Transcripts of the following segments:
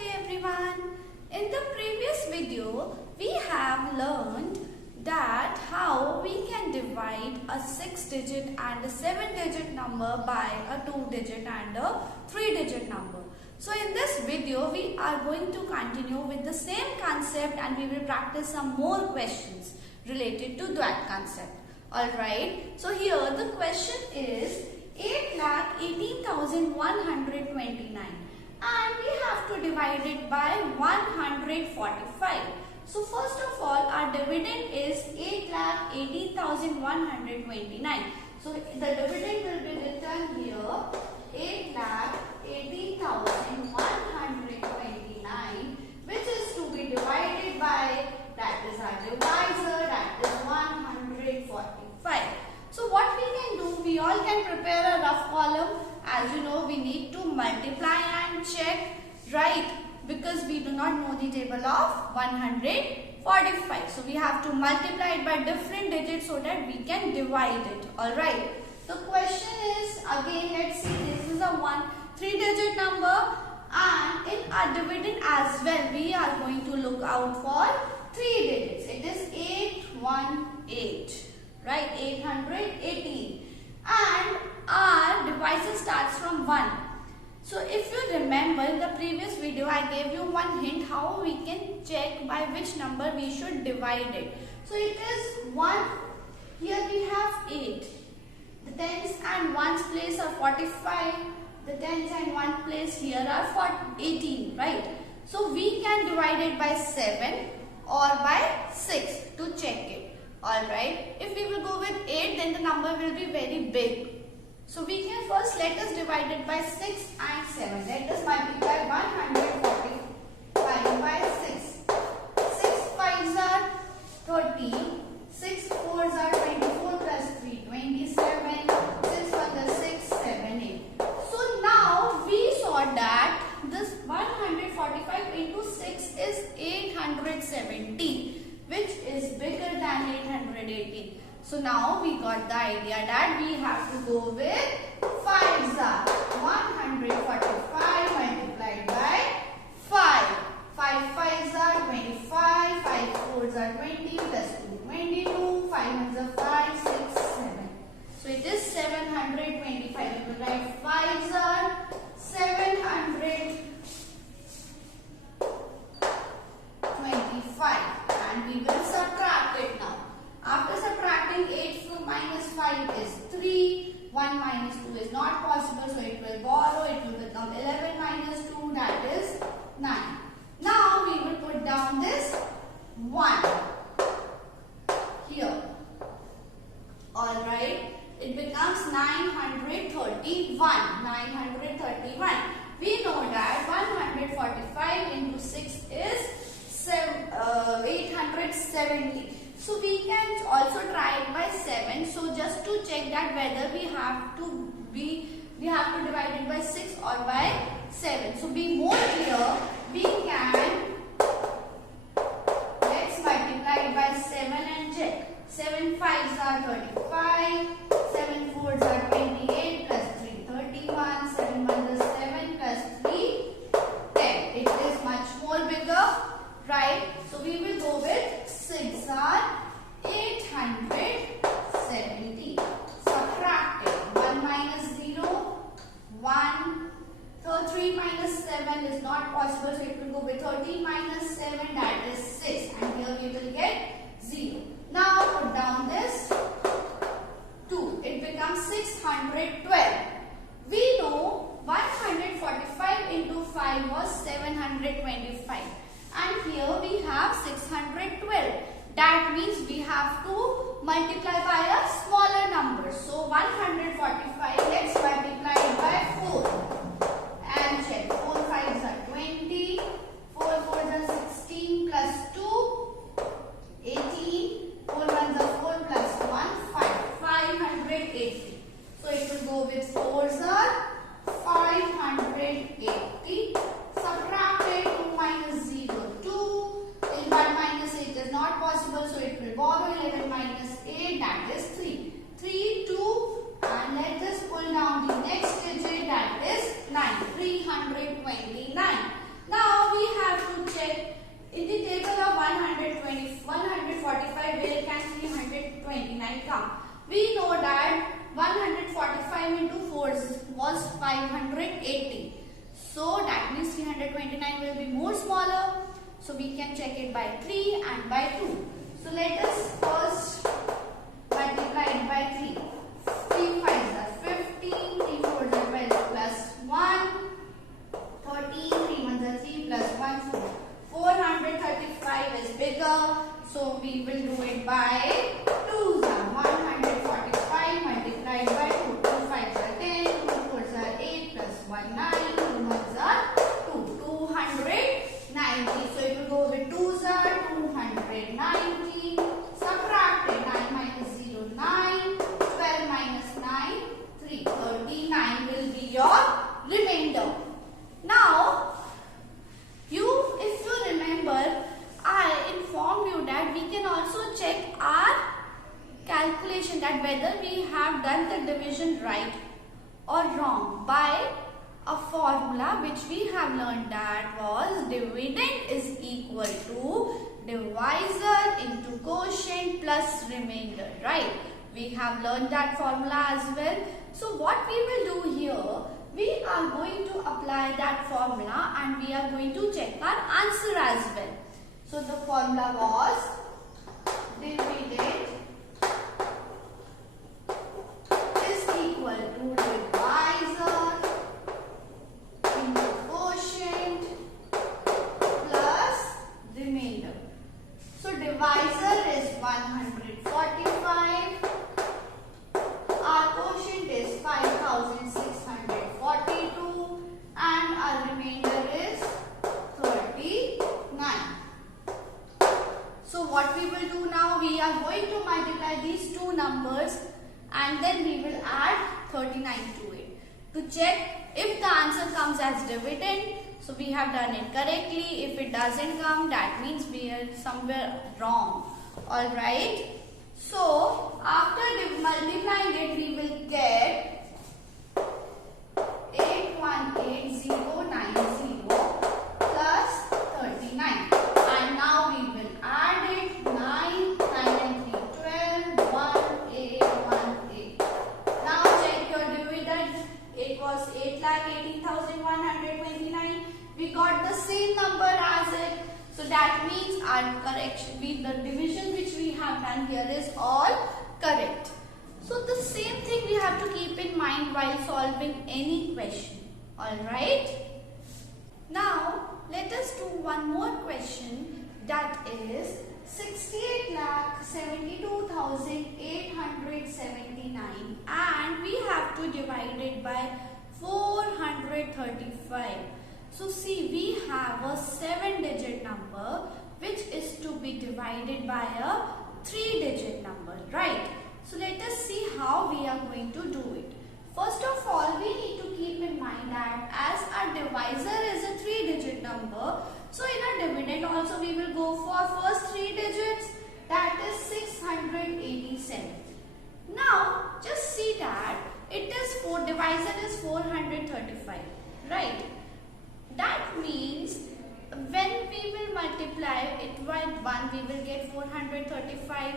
Namaste everyone. In the previous video, we have learned that how we can divide a 6-digit and a 7-digit number by a 2-digit and a 3-digit number. So in this video, we are going to continue with the same concept and we will practice some more questions related to that concept. Alright, so here the question is 8,18,129 and we have to divide it by 145. So first of all, our dividend is 8,18,129. So the dividend will be written here 8,18,129, which is to be divided by, that is our divisor, that is 145. So what we can do, we all can prepare a rough column. As you know, we need to multiply and check, right? Because we do not know the table of 145. So we have to multiply it by different digits so that we can divide it. Alright. The question is, again, let's see, this is a 3-digit number and in our dividend as well, we are going to look out for 3 digits. It is 818. Right, 818, and our divisor starts from 1. So if you remember in the previous video, I gave you one hint how we can check by which number we should divide it. So it is 1, here we have 8, the tens and ones place are 45, the tens and one place here are 18, right? So we can divide it by 7 or by 6 to check it. Alright, if we will go with 8, then the number will be very big. So we can first, let us divide it by 6 and 7. Let us multiply 145 by 6. 6 5s are 30, 6 4s are 24 plus 3, 27, 6 1s are 6, 7, 8. So now we saw that this 145 into 6 is 870. Which is bigger than 818. So now we got the idea that we have to go with 5s are 145 multiplied by 5. 5 5s are 25, 5 4s are 20 plus 2, 22, 5 1s are 5, 6, 7. So it is 725. We will write 5s are 725. And we will subtract it now. After subtracting, 8 minus 5 is 3. 1 minus 2 is not possible, so it will borrow. It will become 11 minus 2, that is 9. Now we will put down this 1 here. Alright, it becomes 931. 931. We know that 145 into 6 is 870. So we can also try it by 7. So just to check that whether we have to divide it by 6 or by 7. So be more clear, we can, let's multiply it by 7 and check. 7 5s are 35, 7 4s are 28 plus 3 31, 7 1s are 7 plus 3 10. It is much more bigger. Right, so we will go with 6 are 870. Subtract it. 1 minus 0, 1. So 3 minus 7 is not possible, so it will go with 13 minus 7, that is 6. And here we will get 0. Now put down this 2. It becomes 612. We know 145 into 5 was 725. And here we have 612. That means we have to multiply by a smaller number. So 145, let's multiply it by 4. And check. 4 5s are 20. 4 4s are 16 plus 2. 18. 4 1s are 4 plus 1. 5. 580. So it will go with 4s are 580. Subtract it. 2 minus 0. 1 minus 8 is not possible, so it will borrow. 11 minus 8, that is 3. 3, 2 and 629 come? We know that 145 into 4 was 580. So that means 329 will be more smaller. So we can check it by 3 and by 2. So let us first multiply it by 3. 3 5s are 15, 3 4s are 12 plus 1, 13, 3 1s are 3 plus 1, 4. 435 is bigger. So we will do it by 2s are 145 multiplied by 2. 2 5s are 10, 2 4s are 8 plus 1 9, 2 1s are 2. 290. So if you go with 2s are 290. Subtract it. 9 minus 0 9. 12 minus 9 3. 39 will be your remainder. Now if you remember, I informed you that we can also check our calculation that whether we have done the division right or wrong by a formula which we have learned, that was dividend is equal to divisor into quotient plus remainder, right? We have learned that formula as well. So what we will do here, we are going to apply that formula and we are going to check our answer as well. So the formula was dividend is equal to divisor into quotient plus remainder. So divisor is 145. Our quotient is 5642 and our remainder is 39. So what we will do now, we are going to multiply these two numbers and then we will add 39 to it to check if the answer comes as dividend. So we have done it correctly. If it doesn't come, that means we are somewhere wrong. Alright. So after multiplying it, we will get 818090 plus 39. And now we will add it. 9, 9 and 3, 12, 1, 8, 1, 8. Now check your dividend. It was 8,18,129. We got the same number as it. So that means our correction, the division which we have done here is all correct. So the same thing we have to keep in mind while solving any question. Alright. Now let us do one more question, that is 68,72,879 and we have to divide it by 435. So see, we have a 7-digit number which is to be divided by a 3-digit number, right? So let us see how we are going to do it. First of all, we need to keep in mind that as our divisor is a 3-digit number, so in our dividend also we will go for first 3 digits, that is 687. Now just see that it is divisor is 435, right? That means when we will multiply it by 1, we will get 435,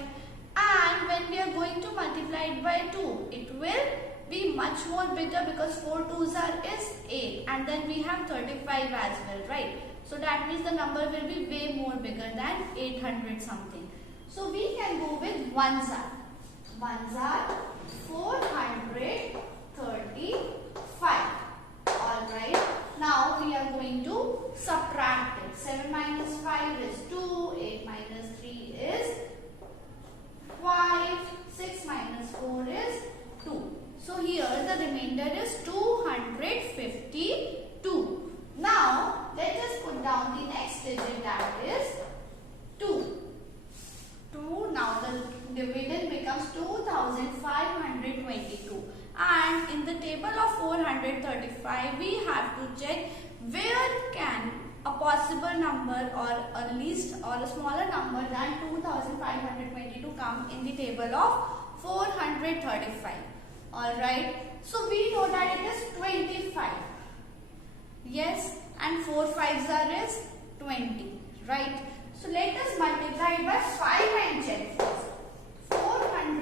and when we are going to multiply it by 2, it will be much more bigger because 4 2s is 8 and then we have 35 as well, right? So that means the number will be way more bigger than 800 something. So we can go with 1s are. 1s are 435. Alright. Now we are going to subtract it. 7 minus 5 is 2. 8 minus 3 is 5. 6 minus 4 is 2. So here the remainder is 252. Now let us put down the next digit, that is 2. 2. Now the dividend becomes 2522. And in the table of 435, we have to check where can a possible number or a least or a smaller number than 2522 come in the table of 435. Alright. So we know that it is 25. Yes. And 4 5s are is 20. Right. So let us multiply it by 5 and check first. 435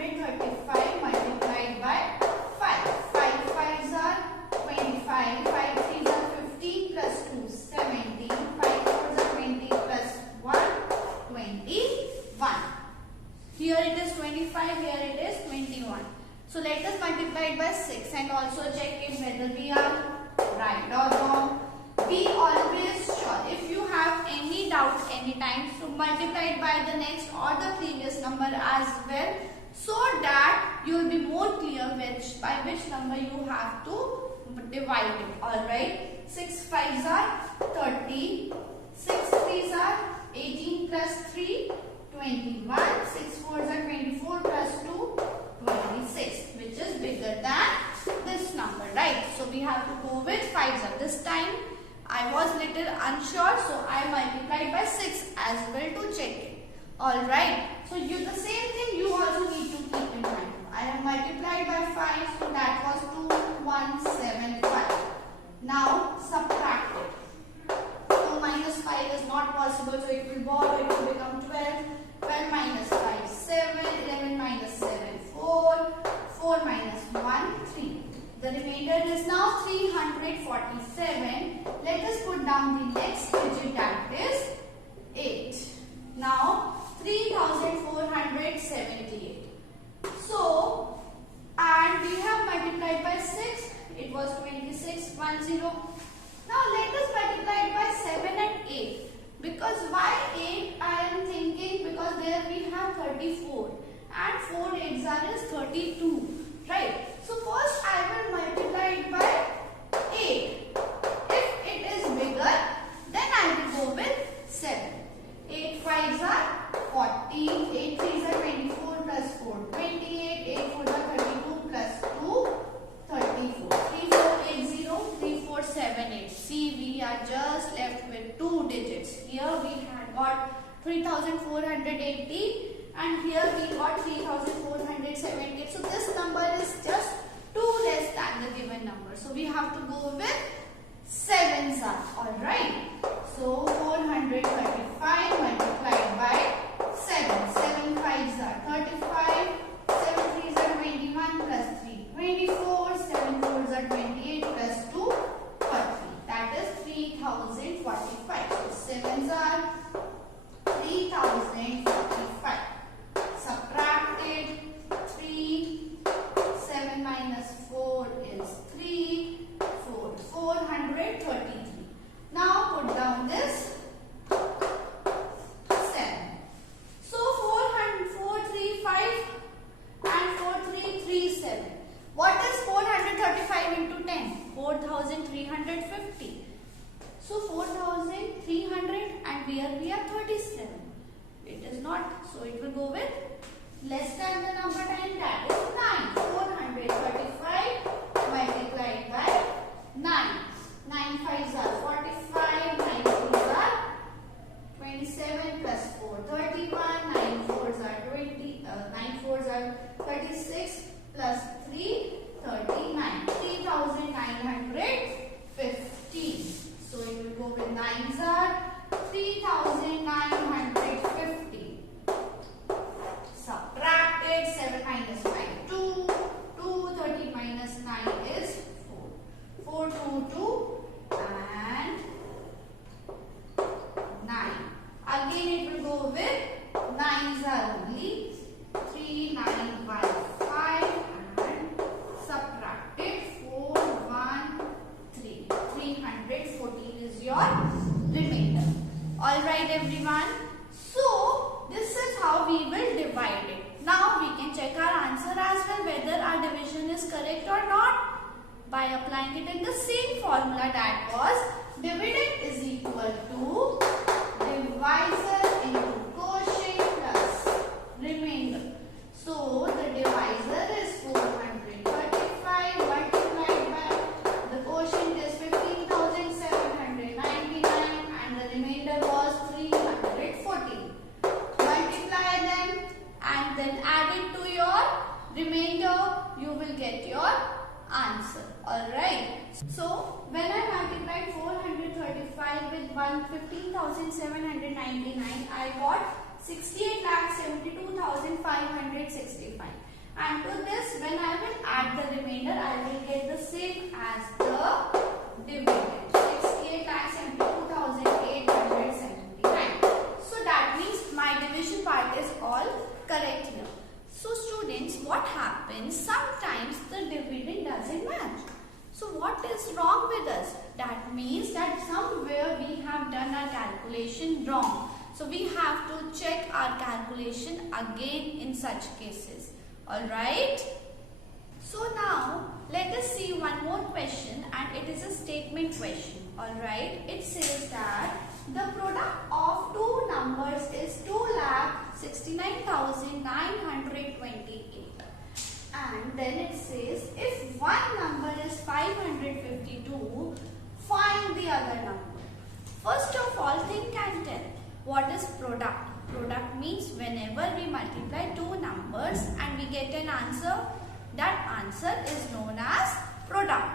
So let us multiply it by 6 and also check it whether we are right or wrong. Be always sure. If you have any doubt anytime, so multiply it by the next or the previous number as well, so that you will be more clear by which number you have to divide it. Alright. 6 5s are 30. 6 3s are 18 plus 3, 21. 6 4s are 24 plus 2, 26, which is bigger than this number, right? So we have to go with 5s. This time I was little unsure, so I multiplied by 6 as well to check it. Alright. So the same thing you also need to keep in mind. I have multiplied by 5, so that was 2175. Now subtract it. 2 minus 5 is not possible, so it will borrow, it will become 12. 12 minus 5, 7. 11 minus 7, 4. 4 minus 1, 3. The remainder is now 347. Let us put down the next digit, that is 8. Now 3478. So, and we have multiplied by 6. It was 2610. Now let us multiply it by 7 and 8. Because why 8? I am thinking because there we have 34 and 4 8s are is 32. Right. So first I will multiply it by 8. If it is bigger, then I will go with 7. 8 5s are 40. 8 3s are 24 plus 4, 28. 8 4s are 32 plus 2, 34. 3480, 3478. See, we are just left with 2 digits. Here we had got 3480 and here we got 3478. So this number is just 2 less than the given number. So we have to go with 7s. Alright. So 435 multiplied by 7. 7 5s are 35. 7 3s are 21 plus 3, 24. 7 4s are 28 plus 2, 40. That is 3045. So 7s are 3045. Subtracted 3. 7 minus 4 is 3. 433. Now put down this 7. So 435 and 4337. What is 435 into 10? 4350. So 4300 and here we are 37. It is not, so it will go with less than the number 10, that is 9. 435 multiplied by 9. 9 5s are 45. 9 3s are 27 plus 4, 31. 9 4s are 20. 9 4s are 36 plus 3, 39. 3950. So it will go with 9s are 3950. Subtracted 7 minus 5, 2. 2, 30 minus 9 is 4. 4 2 2 and 9. Again it will go with 9s are only 3915 and subtracted 413. 314 is your remainder. Alright everyone. So this is how we will divide it. Now we can check our answer as well whether our division is correct or not by applying it in the same formula, that was dividend is equal to divisor into quotient plus remainder. So the divisor is 435 multiplied by the quotient is 15,799 and the remainder was 314. Multiply them and then add it to your remainder, you will get your answer. Alright. So when I multiplied 435 with 15,799, I got 68,72,565. And to this, when I will add the remainder, I will get the same as the dividend. 68,72,879. So that means my division part is all correct here. So students, students, what happens? Sometimes the dividend doesn't match. So what is wrong with us? That means that somewhere we have done our calculation wrong. So we have to check our calculation again in such cases. Alright? So now let us see one more question, and it is a statement question. Alright? It says that the product of two numbers is 2,69,928. And then it says if one number is 552, find the other number. First of all, think and tell. What is product? Product means whenever we multiply two numbers and we get an answer, that answer is known as product.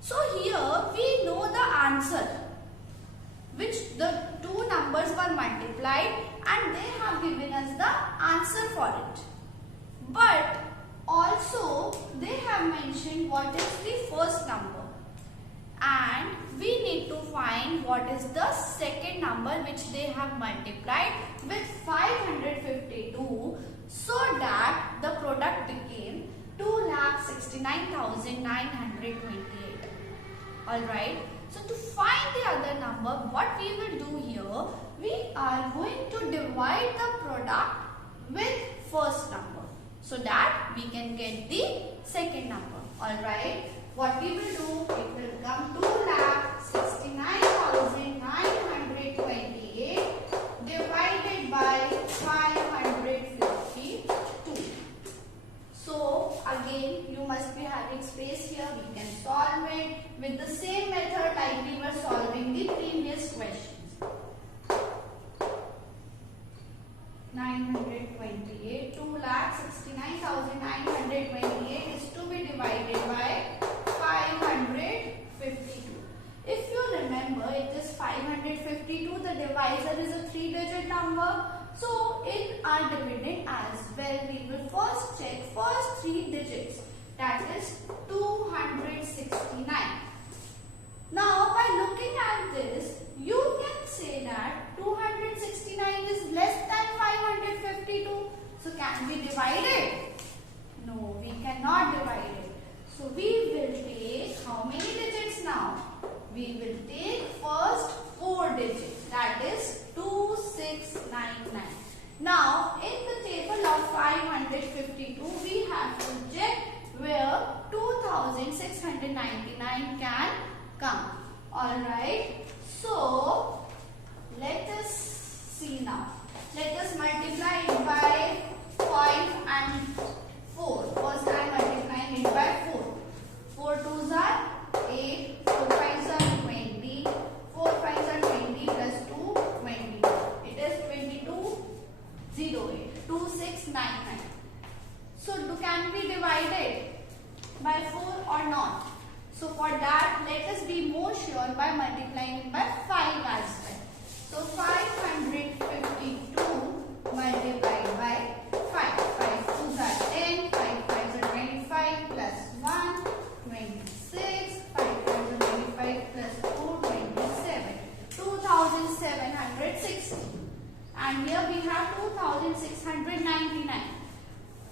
So here we know the answer, which the two numbers were multiplied and they have given us the answer for it. But also they have mentioned what is the first number, and we need to find what is the second number which they have multiplied with 552, so that the product became 2,69,928. Alright, so to find the other number, what we will do here, we are going to divide the product with first number, so that we can get the second number. Alright, what we will do, it will come 2,69,928 divided by 552. So again, you must be having space here. We can solve it with the same method like we were solving the previous questions. 928, 2,69,928 is to be divided by 552. If you remember, it is 552. The divisor is a 3-digit number. So in our dividend as well, we will first check first 3 digits. That is 269. Now by looking at this, you can say that 269 is less than 552. So can we divide it? No, we cannot divide it. So we will take how many digits now? We will take first 4 digits. That is 2699. Now in the table of 552, we have to check where 2699 can come. Alright. So let us see now. Let us multiply it by 5 and 4. First I am multiplying it by 4. 4 2s are 8, 4 5s are 20, 4 5s are 20 plus 2, 20. It is 2208, 2699. So can we divide it by 4 or not? So for that, let us be more sure by multiplying it by 5 as well. So 552 multiplied by 5. 5 2s are 10, 5 5s are 25 plus 1, 26, 5 5s are 25 plus 4, 27. 2760. And here we have 2699.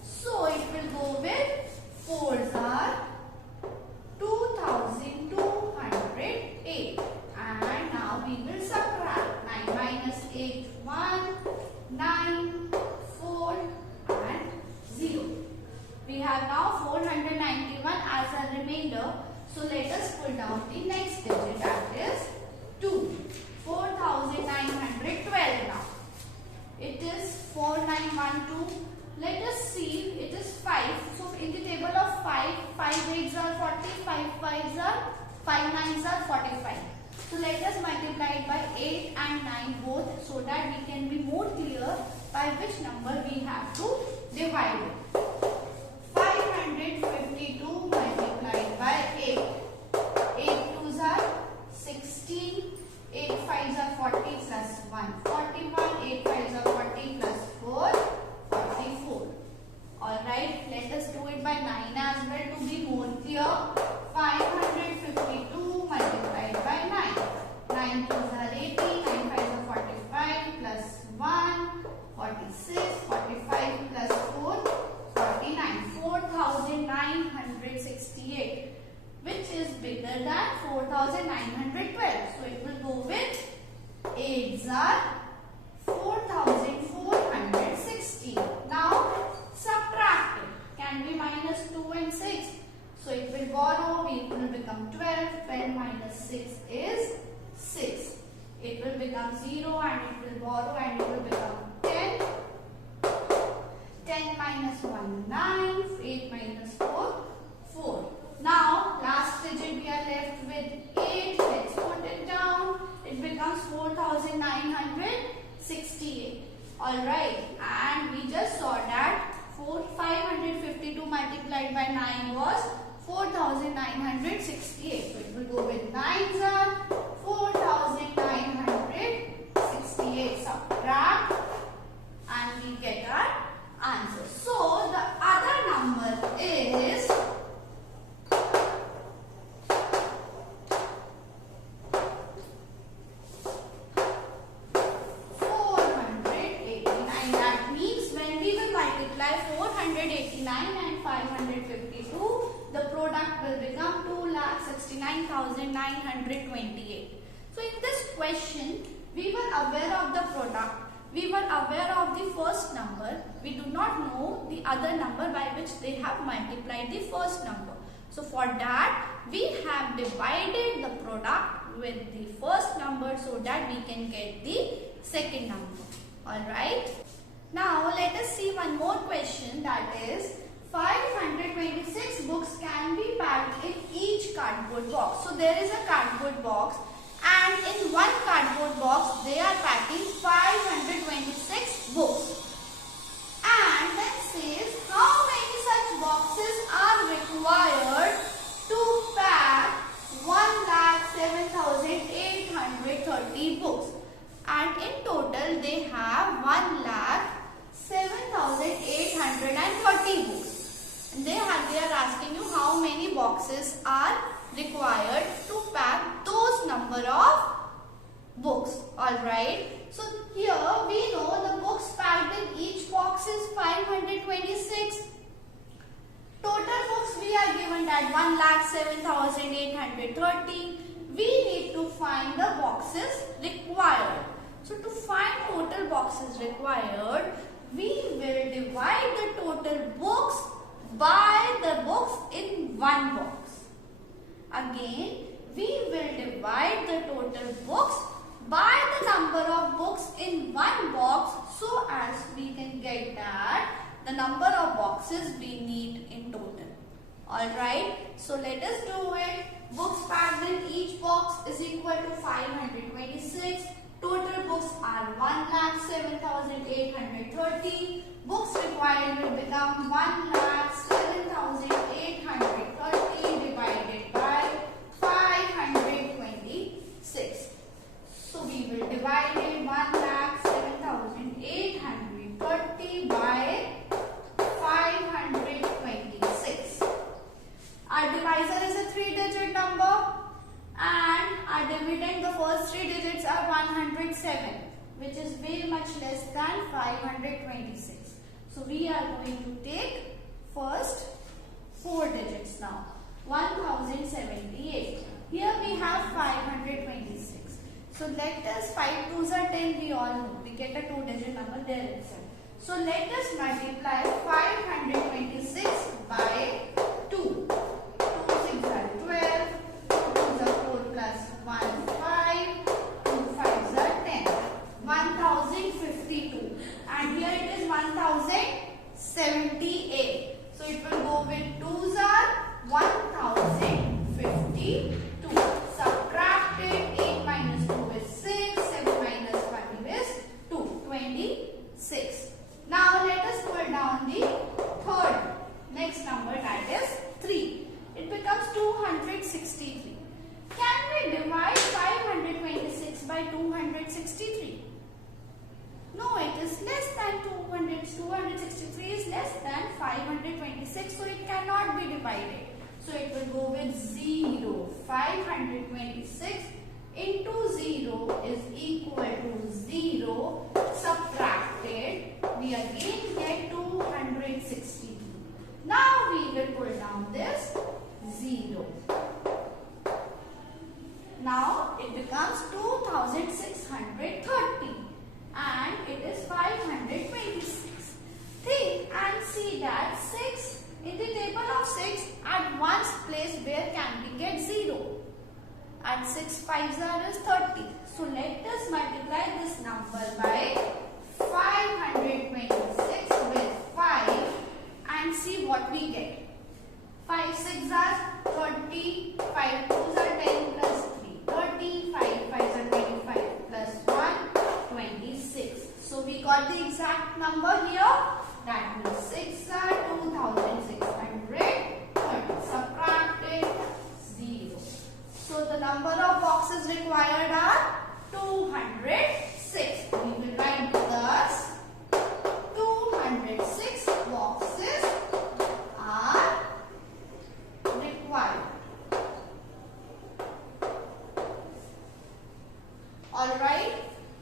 So it will go with 4s are 2208. And now we will subtract 9 minus 8, 1, 9, 4 and 0. We have now 491 as a remainder. So let us pull down the next digit, that is 2. 4912 now. It is 4912. Let us see, it is 5. So in the table of 5, 5 8s are 40, 5 5s are 5 9s are 45. So let us multiply it by 8 and 9 both, so that we can be more clear by which number we have to divide it. 552 multiplied by 8. 8 2s are 16, 8 5s are 40 plus 1, 41, 8 5s are 40 plus 4, 44. Alright, let us do it by 9 as well to be more clear. 552 multiplied by 9. 9 2s are 80, 9 5s are 45 plus 1, 46, 45 plus 4, 49. greater than 4912. So it will go with 8s are 4460. Now subtract it. Can be minus 2 and 6. So it will borrow, it will become 12. 12 minus 6 is 6. It will become 0 and it will borrow and it will become 10. 10 minus 1, 9. 8 minus 4, 4. Now last digit we are left with 8. Let's put it down. It becomes 4968. Alright, and we just saw that 552 multiplied by 9 was 4968. So it will go with 9s are 4968. Subtract and we get our answer. So the other number is 489. That means when we will multiply 489 and 552, the product will become 2,69,928. So in this question, we were aware of the product. We were aware of the first number. We do not know the other number by which they have multiplied the first number. So for that, we have divided the product with the first number so that we can get the second number. Alright. Now let us see one more question, that is 526 books can be packed in each cardboard box. So there is a cardboard box, and in one cardboard box they are packing 526 books. And then says how many such boxes are required to pack 1,07,830 books. And in total they have 1,07,830 books. And they are asking you how many boxes are required to pack those number of books. Alright. So here we know the books packed in each box is 526. Total books we are given that 1,07,830. We need to find the boxes required. So to find total boxes required, we will divide the total books by the books in one box. Again, we will divide the total books by the number of books in one box so as we can get that the number of boxes we need in total. Alright, so let us do it. Books packed in each box is equal to 526. Total books are 1,07,830. Books required will become 1,07,830 divided by 526. So we will divide it 1,07,830 by 526. Our divisor is a 3-digit number and our dividend, the first 3 digits are 107, which is very much less than 526. So we are going to take first 4 digits now. 1078. Here we have 526. So let us, 5 2s are 10, we all know. We get a 2-digit number there itself. So let us multiply 526 by 2. 2 6 are 12. 2 2s are 4 plus 1 5. 2 5s are 10. 1052. And here it is 1078. So it will go with 2s are 1052. Subtract it. 8 minus 2 is 6. 7 minus 5 is 2. 26. Now let us pull down the third next number, that is 3. It becomes 263. Can we divide 526 by 263? No, it is less than 200. 263 is less than 526, so it cannot be divided. So it will go with 0. 526 into 0 is equal to 0. Subtracted, we again get 263. Now we will pull down this 0. ones place where can we get 0? And 6 5s is 30. So let us multiply this number by 526 with 5 and see what we get. 5 6 are 30, 5 2s are 10 plus 3, 30, 5 5s are 25 plus 1, 26. So we got the exact number here. That means 6 are 2630. Subtracted 0. So the number of boxes required are 206. We will write thus 206 boxes are required. Alright.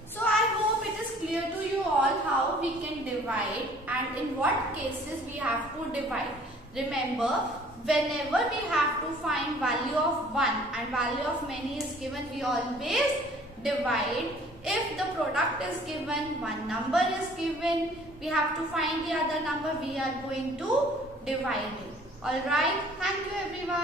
So I hope it is clear to you all how we can divide and in what cases we have to divide. Remember, whenever we have to find value of 1 and value of many is given, we always divide. If the product is given, one number is given, we have to find the other number, we are going to divide it. Alright, thank you everyone.